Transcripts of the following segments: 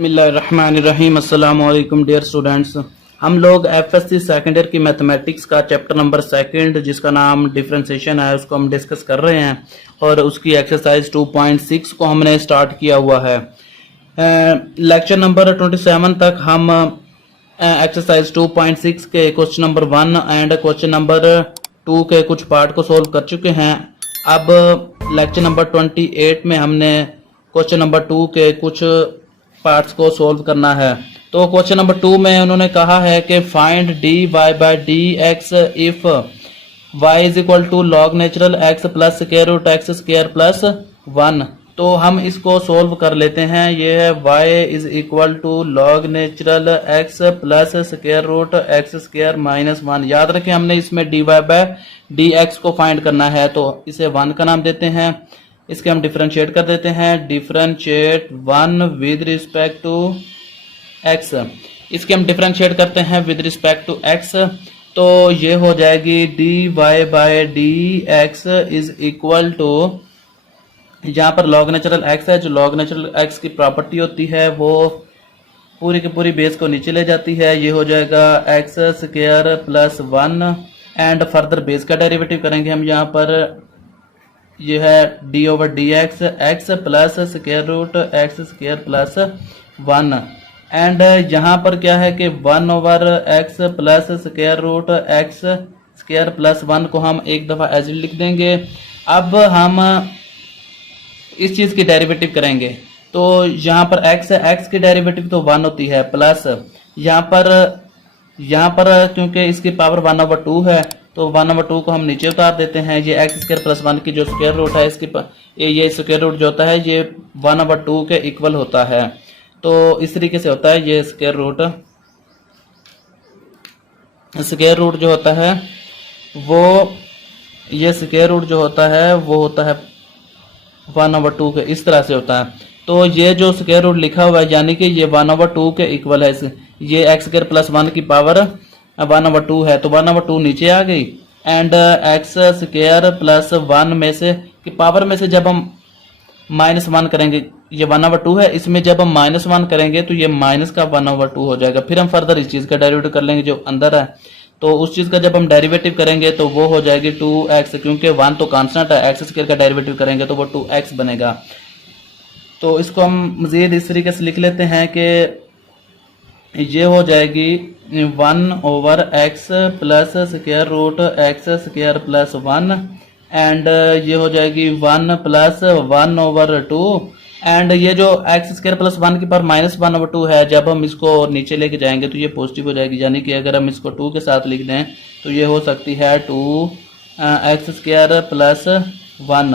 बिस्मिल्लाहिर्रहमानिर्रहीम। अस्सलाम वालेकुम डियर स्टूडेंट्स। हम लोग एफएससी सेकेंड ईयर की मैथमेटिक्स का चैप्टर नंबर सेकंड जिसका नाम डिफरेंशिएशन है उसको हम डिस्कस कर रहे हैं और उसकी एक्सरसाइज 2.6 को हमने स्टार्ट किया हुआ है। लेक्चर नंबर 27 तक हम एक्सरसाइज 2.6 के question number 1 and question number 2 के कुछ पार्ट को सोल्व कर चुके हैं। अब लेक्चर नंबर 28 में हमने क्वेश्चन नंबर 2 के कुछ पार्ट्स को सोल्व करना है। तो क्वेश्चन नंबर 2 में उन्होंने कहा है कि find d y by D x if y is equal to log natural x plus square root x square plus 1। तो हम इसको सोल्व कर लेते हैं। ये है y is equal to log natural x plus square root x square minus 1। याद रखें हमने इसमें d y by D x को फाइंड करना है, तो इसे 1 का नाम देते हैं। इसके हम डिफरेंशिएट कर देते हैं, differentiate 1 with respect to x. इसके हम डिफरेंशिएट करते हैं विद रिस्पेक्ट टू एक्स, तो ये हो जाएगी d y by d x is equal to, यहाँ पर लॉग नेचुरल एक्स है, जो लॉग नेचुरल एक्स की प्रॉपर्टी होती है वो पूरी की पूरी बेस को नीचे ले जाती है। ये हो जाएगा x square plus 1 and further base का डेरिवेटिव करेंगे हम। यहाँ पर ये है d over d x, x plus square root x square plus 1 and यहाँ पर क्या है कि 1 over x plus square root x square plus 1 को हम एक दफ़ा ऐसे लिख देंगे। अब हम इस चीज़ की डेरिवेटिव करेंगे, तो यहाँ पर x है, x की डेरिवेटिव तो 1 होती है, प्लस यहाँ पर क्योंकि इसकी पावर 1 ओवर 2 है तो 1 ओवर 2 को हम नीचे उतार देते हैं। ये एक्स स्क्वायर प्लस 1 की जो स्क्वायर रूट है इसकी ये स्क्वायर रूट जो होता है ये 1 ओवर 2 के इक्वल होता है। तो इस तरीके से होता है ये स्क्वायर रूट जो होता है वो, ये स्क्वायर रूट जो होता है वो होता है 1 ओवर 2 के, इस तरह से होता है। तो ये जो स्क्वायर रूट लिखा हुआ है यानी कि ये 1 ओवर 2 के इक्वल है। ये एक्स स्क्वायर प्लस 1 की पावर 1 ओवर 2 है, तो 1 ओवर 2 नीचे आ गई एंड एक्स स्क्वायर प्लस 1 में से की पावर में से जब हम -1 करेंगे, ये 1 ओवर 2 है, इसमें जब हम -1 करेंगे तो ये माइनस का 1 ओवर 2 हो जाएगा। फिर हम फर्दर इस चीज़ का डेरिवेटिव कर लेंगे जो अंदर है, तो उस चीज़ का जब हम डेरिवेटिव करेंगे तो वो हो जाएगी 2x, क्योंकि 1 तो कांस्टेंट है, एक्स स्क्वायर का डेरिवेटिव करेंगे तो वो 2x बनेगा। तो इसको हम मज़ीद इस तरीके से लिख लेते हैं कि ये हो जाएगी 1 over x plus square root x square plus 1 and ये हो जाएगी 1 प्लस 1 ओवर 2 एंड ये जो एक्स स्क्वायर प्लस 1 की पावर -1 ओवर 2 है, जब हम इसको नीचे लेके जाएंगे तो ये पॉजिटिव हो जाएगी। यानी कि अगर हम इसको 2 के साथ लिख दें तो ये हो सकती है 2 एक्स स्क्वायर प्लस 1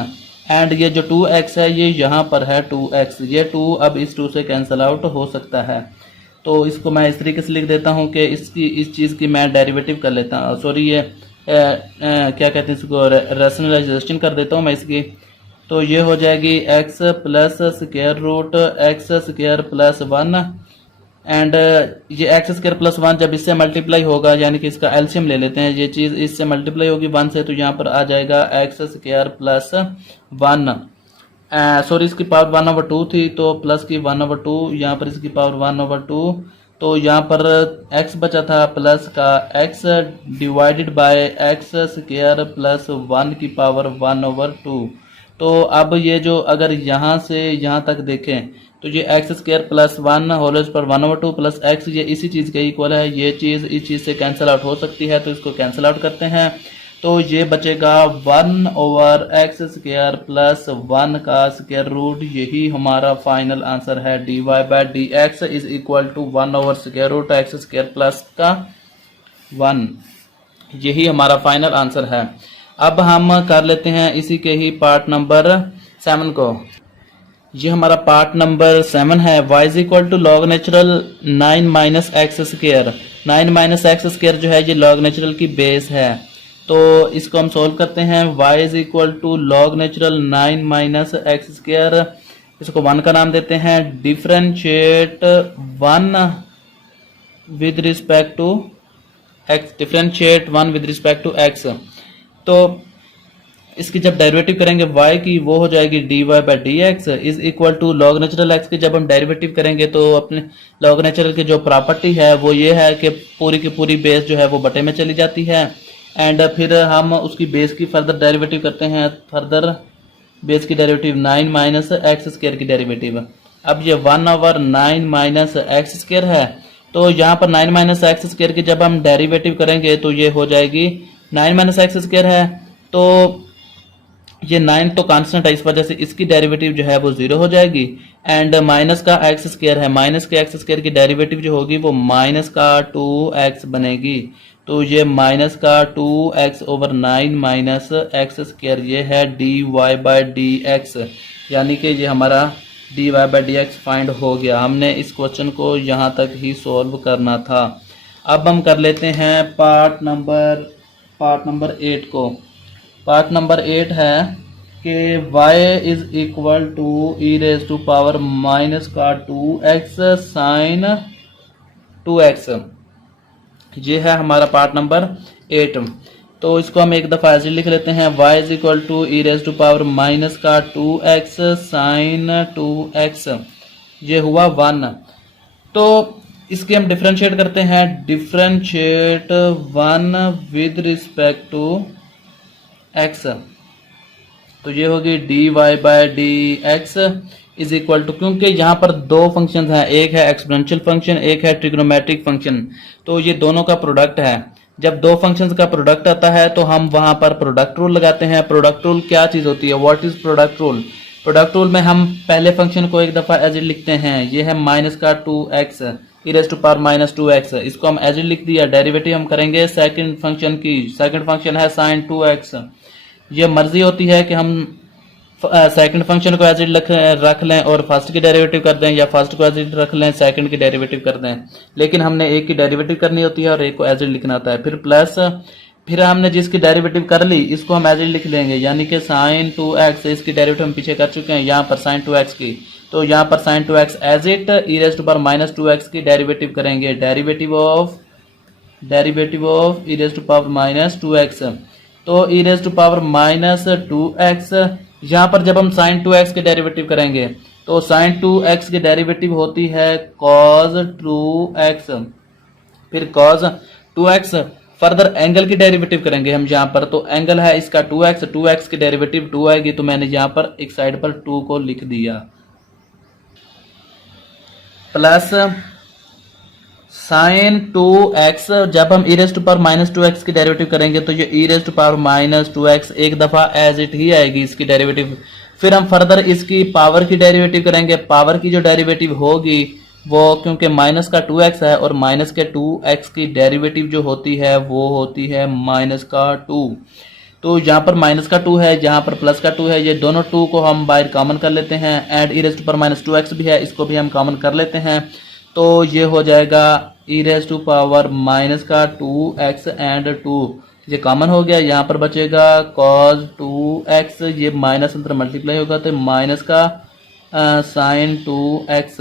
एंड ये जो 2x है ये यहाँ पर है 2x, ये 2 अब इस 2 से कैंसिल आउट हो सकता है। तो इसको मैं इस तरीके से लिख देता हूँ कि इसकी इस चीज़ की मैं डेरिवेटिव कर लेता हूँ, सॉरी ये क्या कहते हैं इसको, रैशनलाइजेशन कर देता हूँ मैं इसकी। तो ये हो जाएगी x plus square root x square plus 1 and ये एक्स स्क्वायर प्लस 1 जब इससे मल्टीप्लाई होगा, यानी कि इसका एलसीएम ले लेते हैं, ये चीज़ इससे मल्टीप्लाई होगी 1 से, तो यहाँ पर आ जाएगा एक्स स्क्वायर प्लस 1, सॉरी इसकी पावर 1 ओवर 2 थी तो प्लस की 1 ओवर 2, यहाँ पर इसकी पावर 1 ओवर 2, तो यहाँ पर x बचा था प्लस का x divided by x square plus 1 की पावर 1 ओवर 2। तो अब ये जो अगर यहाँ से यहाँ तक देखें तो ये एक्स स्क्वायर प्लस 1 होल पर 1 ओवर 2 प्लस एक्स, ये इसी चीज़ के इक्वल है। ये चीज़ इस चीज़ से कैंसिल आउट हो सकती है, तो इसको कैंसिल आउट करते हैं। तो ये बचेगा 1 ओवर एक्स स्क्वायर प्लस 1 का स्क्वायर रूट, यही हमारा फाइनल आंसर है। D y by D x is equal to 1 over square root x square plus का 1, यही हमारा फाइनल आंसर है। अब हम कर लेते हैं इसी के ही पार्ट नंबर 7 को। ये हमारा पार्ट नंबर 7 है। y is equal to log natural 9 minus x square. 9 minus x square जो है ये लॉग नेचुरल की बेस है, तो इसको हम सोल्व करते हैं। y is equal to log natural 9 minus x square, इसको 1 का नाम देते हैं। Differentiate 1 with respect to x, differentiate 1 with respect to x। तो इसकी जब डेरिवेटिव करेंगे y की, वो हो जाएगी dy by D x is equal to log natural x की जब हम डेरिवेटिव करेंगे तो अपने लॉग नेचुरल की जो प्रॉपर्टी है वो ये है कि पूरी की पूरी बेस जो है वो बटे में चली जाती है, एंड फिर हम उसकी बेस की फर्दर डेरिवेटिव करते हैं, फर्दर बेस की डेरिवेटिव 9 माइनस एक्स स्क्र की डेरिवेटिव। अब ये 1/9 माइनस एक्स स्क्र है, तो यहाँ पर 9 माइनस एक्स स्क्र की जब हम डेरिवेटिव करेंगे तो ये हो जाएगी 9 माइनस एक्स स्क्र है, तो ये 9 तो कांस्टेंट है, इस वजह से इसकी डेरिवेटिव जो है वो 0 हो जाएगी, एंड माइनस का एक्स स्क्र है, माइनस के एक्स स्क्र की डेरिवेटिव जो होगी वो माइनस का 2x बनेगी, तो ये माइनस का 2x over 9 minus x square, ये है dy बाई डी एक्स, यानी कि ये हमारा dy by D x find हो गया। हमने इस क्वेश्चन को यहाँ तक ही सॉल्व करना था। अब हम कर लेते हैं पार्ट नंबर 8 को। पार्ट नंबर 8 है कि y is equal to e raise to power minus का 2x साइन 2x, ये है हमारा पार्ट नंबर 8। तो इसको हम एक दफ़ा ऐसे लिख लेते हैं, y is equal to e raise to power minus का 2x साइन 2x, ये हुआ 1। तो इसके हम डिफ्रेंशिएट करते हैं, differentiate 1 with respect to x, तो ये होगी dy by D x is equal to, क्योंकि यहाँ पर दो फंक्शंस हैं, एक है एक्सपोनेंशियल फंक्शन, एक है ट्रिग्नोमेट्रिक फंक्शन, तो ये दोनों का प्रोडक्ट है। जब दो फंक्शंस का प्रोडक्ट आता है तो हम वहां पर प्रोडक्ट रूल लगाते हैं। प्रोडक्ट रूल क्या चीज होती है, what is product rule? Product rule में हम पहले फंक्शन को एक दफा एज लिखते हैं, ये है माइनस का 2x e raise to power minus 2x, इसको हम एज लिख दिया। डेरिवेटिव हम करेंगे सेकंड फंक्शन की, सेकंड फंक्शन है साइन 2x। ये मर्जी होती है कि हम सेकंड फंक्शन को एज रख लें और फर्स्ट की डेरिवेटिव कर दें, या फर्स्ट को एज रख लें सेकंड की डेरिवेटिव कर दें, लेकिन हमने एक की डेरिवेटिव करनी होती है और एक को एज लिखना होता है। फिर प्लस, फिर हमने जिसकी डेरिवेटिव कर ली इसको हम एज लिख लेंगे, यानी कि साइन 2x, इसकी डेरिवेटिव हम पीछे कर चुके हैं यहाँ पर साइन 2x की, तो यहाँ पर sine 2x as it e raise to power minus 2x की डेरिवेटिव करेंगे, derivative of e raise to power minus 2x, तो e raise to power minus 2x। यहाँ पर जब हम साइन 2x के डेरिवेटिव करेंगे तो साइन 2x की डेरिवेटिव होती है cos 2x, फिर cos 2x, फर्दर एंगल की डेरिवेटिव करेंगे हम यहाँ पर, तो एंगल है इसका 2x की डेरिवेटिव 2 आएगी, तो मैंने यहाँ पर एक साइड पर 2 को लिख दिया, प्लस साइन 2x, जब हम e raise to power minus 2x की डेरिवेटिव करेंगे तो ये e raise to power minus 2x एक दफा एज इट ही आएगी इसकी डेरिवेटिव। फिर हम फर्दर इसकी पावर की डेरिवेटिव करेंगे, पावर की जो डेरिवेटिव होगी वो, क्योंकि माइनस का 2x है और माइनस के 2x की डेरिवेटिव जो होती है वो होती है माइनस का 2, तो यहाँ पर माइनस का 2 है, यहाँ पर प्लस का 2 है, ये दोनों 2 को हम बाहर कॉमन कर लेते हैं, and e raise to power minus 2x भी है, इसको भी हम कॉमन कर लेते हैं, तो ये हो जाएगा e raise to power minus का 2x एंड 2, ये कॉमन हो गया, यहाँ पर बचेगा cos 2x, ये माइनस अंदर मल्टीप्लाई होगा तो माइनस का साइन 2x,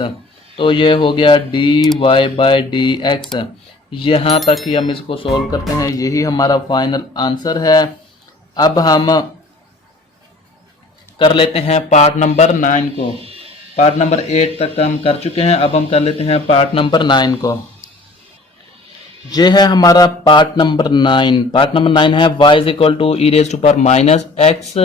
तो ये हो गया dy बाई डी एक्स। यहाँ तक ही हम इसको सोल्व करते हैं, यही हमारा फाइनल आंसर है। अब हम कर लेते हैं पार्ट नंबर 9 को। पार्ट नंबर 8 तक हम कर चुके हैं, अब हम कर लेते हैं पार्ट नंबर 9 को। ये है हमारा पार्ट नंबर 9। पार्ट नंबर 9 है y is equal to e raise to power minus x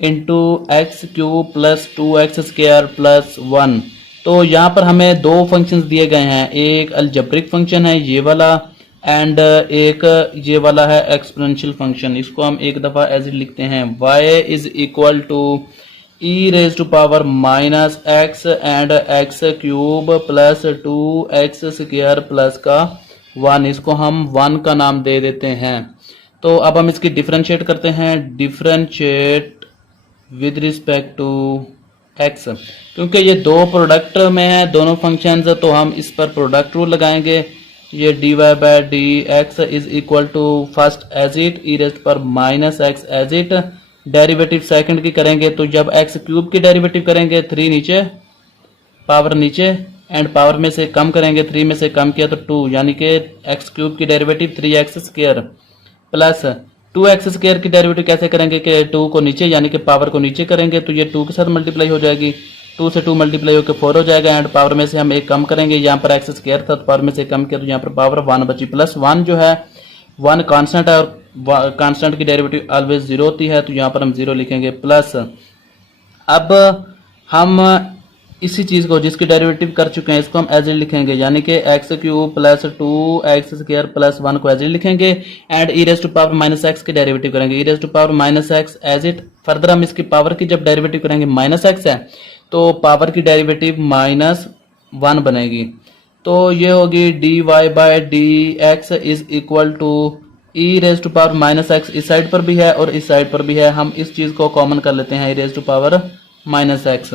into x cube plus 2x square plus 1। तो यहाँ पर हमें दो फंक्शंस दिए गए हैं, एक अलजेब्रिक फंक्शन है ये वाला, एंड एक ये वाला है एक्सपोनेंशियल फंक्शन। इसको हम एक दफा ऐसे लिखते हैं, y is equal to e raise to power minus x and x cube plus 2x square plus का 1, इसको हम 1 का नाम दे देते हैं। तो अब हम इसकी डिफरेंशिएट करते हैं, differentiate with respect to x, क्योंकि ये दो प्रोडक्ट में है दोनों फंक्शंस, तो हम इस पर प्रोडक्ट रूल लगाएंगे। ये dy by D x is equal to first as it e raise पर minus x as it, derivative second की करेंगे तो जब x क्यूब की डेरिवेटिव करेंगे 3 नीचे पावर नीचे, एंड पावर में से कम करेंगे, 3 में से कम किया तो 2, यानी कि एक्स क्यूब की derivative 3x square plus 2x² की डेरिवेटिव कैसे करेंगे कि 2 को नीचे यानी कि पावर को नीचे करेंगे तो ये 2 के साथ मल्टीप्लाई हो जाएगी, 2 से 2 मल्टीप्लाई होकर 4 हो जाएगा एंड पावर में से हम एक कम करेंगे, यहाँ पर x² था तो पावर में से कम किया तो यहाँ पर पावर 1 बची, प्लस 1 जो है 1 कांस्टेंट है और कांस्टेंट की डेरिवेटिव ऑलवेज 0 होती है तो यहाँ पर हम 0 लिखेंगे, प्लस अब हम इसी चीज को जिसकी डेरिवेटिव कर चुके हैं इसको हम एज इट लिखेंगे यानी कि x³ प्लस 2x² प्लस 1 को एज इट लिखेंगे एंड e⁻x की डेरिवेटिव करेंगे, e⁻x एज इट। फर्दर हम इसकी पावर की जब डेरिवेटिव करेंगे -x है तो पावर की डेरिवेटिव -1 बनेगी, तो ये होगी dy/dx is equal to e⁻x। इस साइड पर भी है और इस साइड पर भी है, हम इस चीज को कॉमन कर लेते हैं e⁻x,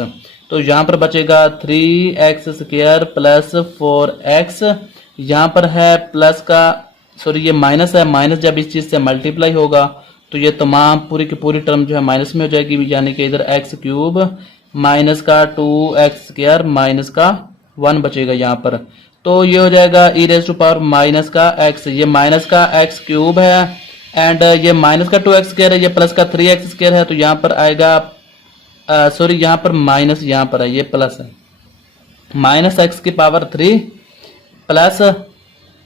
तो यहाँ पर बचेगा 3x² प्लस 4x, यहाँ पर है प्लस का सॉरी ये माइनस है, माइनस जब इस चीज से मल्टीप्लाई होगा तो ये तमाम पूरी की पूरी टर्म जो है माइनस में हो जाएगी, यानी कि इधर x³ माइनस का 2x² माइनस का 1 बचेगा यहाँ पर, तो ये हो जाएगा e⁻x, ये माइनस का x³ है एंड ये माइनस का 2x² है, ये प्लस का 3x² है, तो यहाँ पर आएगा सॉरी यहाँ पर माइनस यहाँ पर है, ये प्लस है, -x की पावर 3 प्लस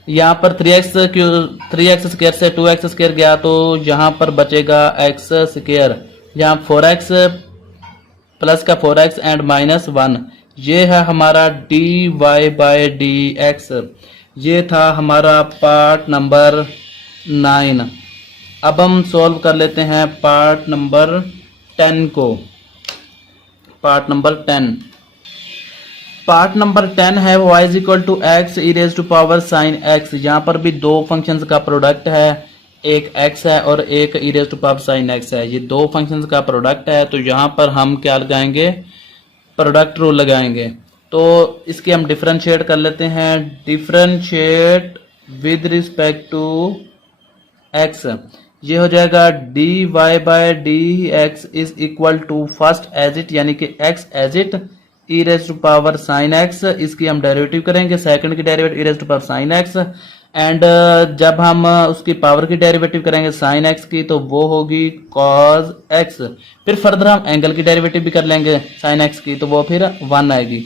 यहाँ पर 3x² से 2x² गया तो यहाँ पर बचेगा x², यहाँ 4x प्लस का 4x एंड -1, ये है हमारा dy/dx। ये था हमारा पार्ट नंबर 9। अब हम सॉल्व कर लेते हैं पार्ट नंबर 10 को। पार्ट नंबर 10 है y is equal to x e⁻sin x। यहाँ पर भी दो फंक्शंस का प्रोडक्ट है, एक x है और एक e⁻sin x है, ये दो फंक्शंस का प्रोडक्ट है, तो यहाँ पर हम क्या लगाएंगे, प्रोडक्ट रूल लगाएंगे। तो इसके हम डिफरेंशिएट कर लेते हैं, differentiate with respect to x, ये हो जाएगा dy/dx is equal to first as it यानी कि x as it e⁻sin x, इसकी हम डेरिवेटिव करेंगे, सेकंड की डेरिवेटिव e⁻sin x एंड जब हम उसकी पावर की डेरिवेटिव करेंगे sin x की तो वो होगी cos x, फिर फर्दर हम एंगल की डेरिवेटिव भी कर लेंगे sin x की तो वो फिर 1 आएगी,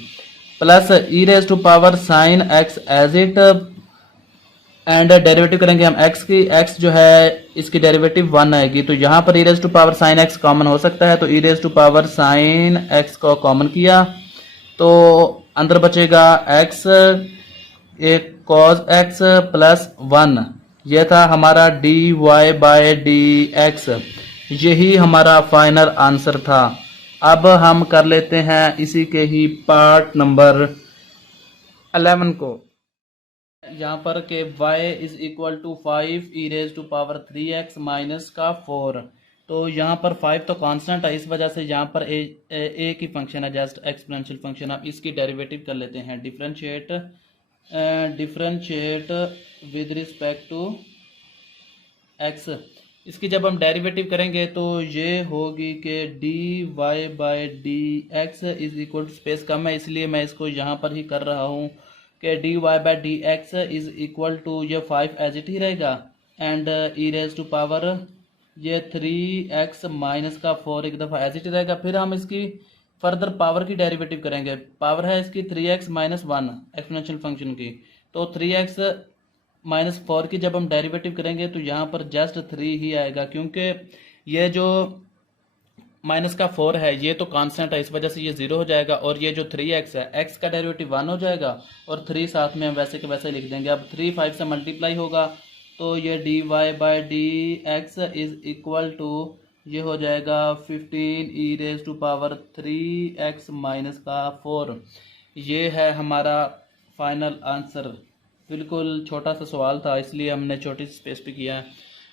plus e⁻sin x as it and derivative करेंगे हम x की, x जो है इसकी डेरिवेटिव 1 आएगी, तो यहाँ पर e⁻sin x कॉमन हो सकता है, तो e⁻sin x को कॉमन किया तो अंदर बचेगा x एक cos x प्लस 1, यह था हमारा dy/dx, यही हमारा फाइनल आंसर था। अब हम कर लेते हैं इसी के ही पार्ट नंबर 11 को। यहाँ पर के y is equal to 5 e⁻3x minus का 4, तो यहाँ पर 5 तो कांस्टेंट है, इस वजह से यहाँ पर a की फंक्शन है, जस्ट एक्सपोनेंशियल फंक्शन। अब इसकी डेरिवेटिव कर लेते हैं, differentiate with respect to x। इसकी जब हम डेरिवेटिव करेंगे तो ये होगी कि dy/dx is equal to, space कम है इसलिए मैं इसको यहाँ पर ही कर रहा हूँ कि dy/dx इज इक्वल टू ये 5 एज इट ही रहेगा एंड e⁻ ये 3x माइनस का 4 एक दफ़ा एज इट रहेगा, फिर हम इसकी फर्दर पावर की डेरिवेटिव करेंगे, पावर है इसकी 3x माइनस 1 एक्सपोनेंशियल फंक्शन की, तो 3x माइनस 4 की जब हम डेरिवेटिव करेंगे तो यहाँ पर जस्ट 3 ही आएगा, क्योंकि ये जो माइनस का 4 है ये तो कांस्टेंट है, इस वजह से ये 0 हो जाएगा, और ये जो 3x है x का डेरिवेटिव 1 हो जाएगा और 3 साथ में हम वैसे के वैसे लिख देंगे। अब 3 5 से मल्टीप्लाई होगा तो ये dy/dx इज इक्वल टू ये हो जाएगा 15 e⁻3x माइनस का 4। ये है हमारा फाइनल आंसर। बिल्कुल छोटा सा सवाल था इसलिए हमने छोटी सी स्पेस पे किया है।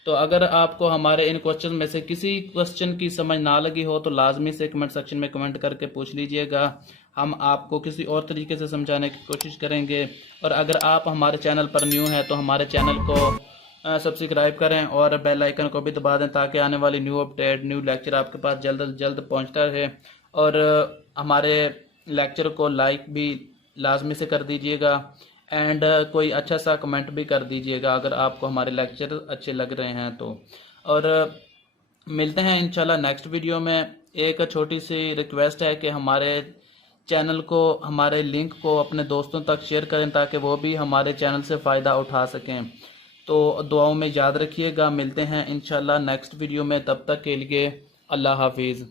तो अगर आपको हमारे इन क्वेश्चन में से किसी क्वेश्चन की समझ ना लगी हो तो लाजमी से कमेंट सेक्शन में कमेंट करके पूछ लीजिएगा, हम आपको किसी और तरीके से समझाने की कोशिश करेंगे। और अगर आप हमारे चैनल पर न्यू हैं तो हमारे चैनल को सब्सक्राइब करें और बेल आइकन को भी दबा दें ताकि आने वाली न्यू अपडेट न्यू लेक्चर आपके पास जल्द से जल्द पहुंचता रहे। और हमारे लेक्चर को लाइक भी लाजमी से कर दीजिएगा एंड कोई अच्छा सा कमेंट भी कर दीजिएगा अगर आपको हमारे लेक्चर अच्छे लग रहे हैं तो। और मिलते हैं इंशाल्लाह नेक्स्ट वीडियो में। एक छोटी सी रिक्वेस्ट है कि हमारे चैनल को, हमारे लिंक को अपने दोस्तों तक शेयर करें ताकि वो भी हमारे चैनल से फ़ायदा उठा सकें। तो दुआओं में याद रखिएगा। मिलते हैं इंशाल्लाह नेक्स्ट वीडियो में, तब तक के लिए अल्लाह हाफिज़।